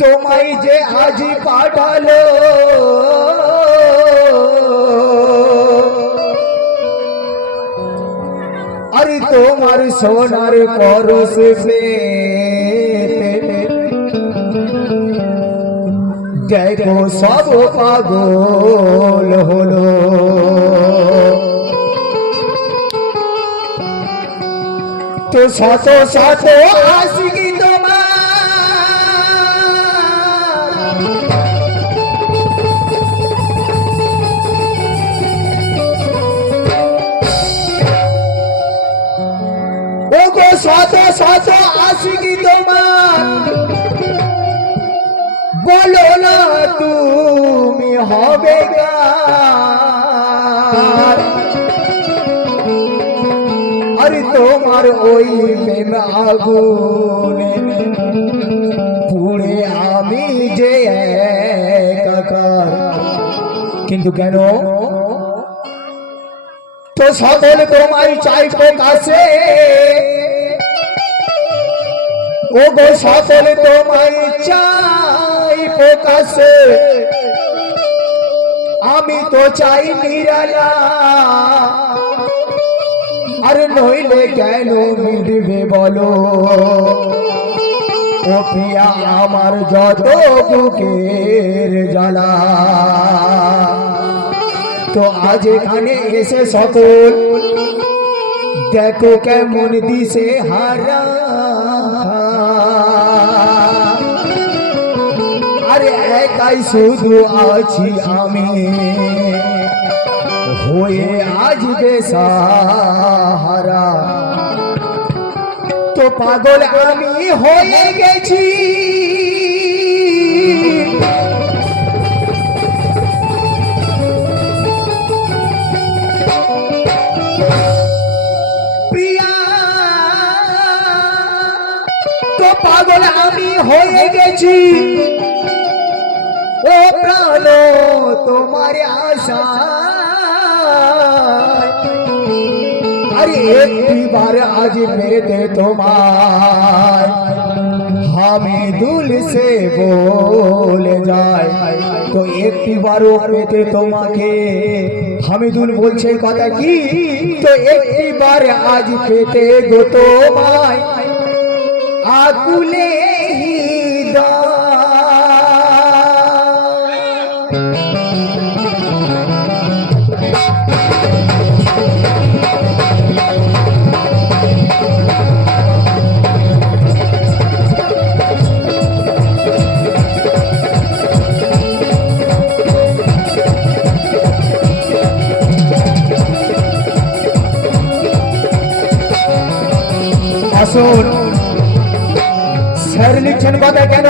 তোমায় যে আজি পাঠালো আরে তোমার সোনার পরশ দেখো সব পাগল হলো। তো শত শত আশিকি তোমার ওগো শত শত আশিকি তোমার বলো না তুমি হবে কার আরে তোমার ওই প্রেম আগুনে পুড়ে আমি যে একাকার। কিন্তু কেন তো সকল তোমায় চাই প্রকাশে ও গো সকল তোমায় চাই প্রকাশে আমি তো চাই নিরালা আর নইলে কেন মিটবে বলো ও প্রিয়া আমার যত বুকের জ্বালা। তো আজ এখানে এসে সকল দেখো কেমন দিশে হারা আরে একাই শুধু আছি আমি হয়ে আজ বেসাহারা। তো পাগল আমি হয়ে গেছি প্রিয়া তো পাগল আমি হয়ে গেছি ও প্রাণ তোমার আশা আরে একটিবার আজ পেতে তোমায় হামিদুল সে বলে যায়। তো একটিবারও পেতে তোমাকে হামিদুল বলছে কথা কি তো একটিবার আজ পেতে গো তোমায় আকুলে আসুন স্যার লিখছেন কথা কেন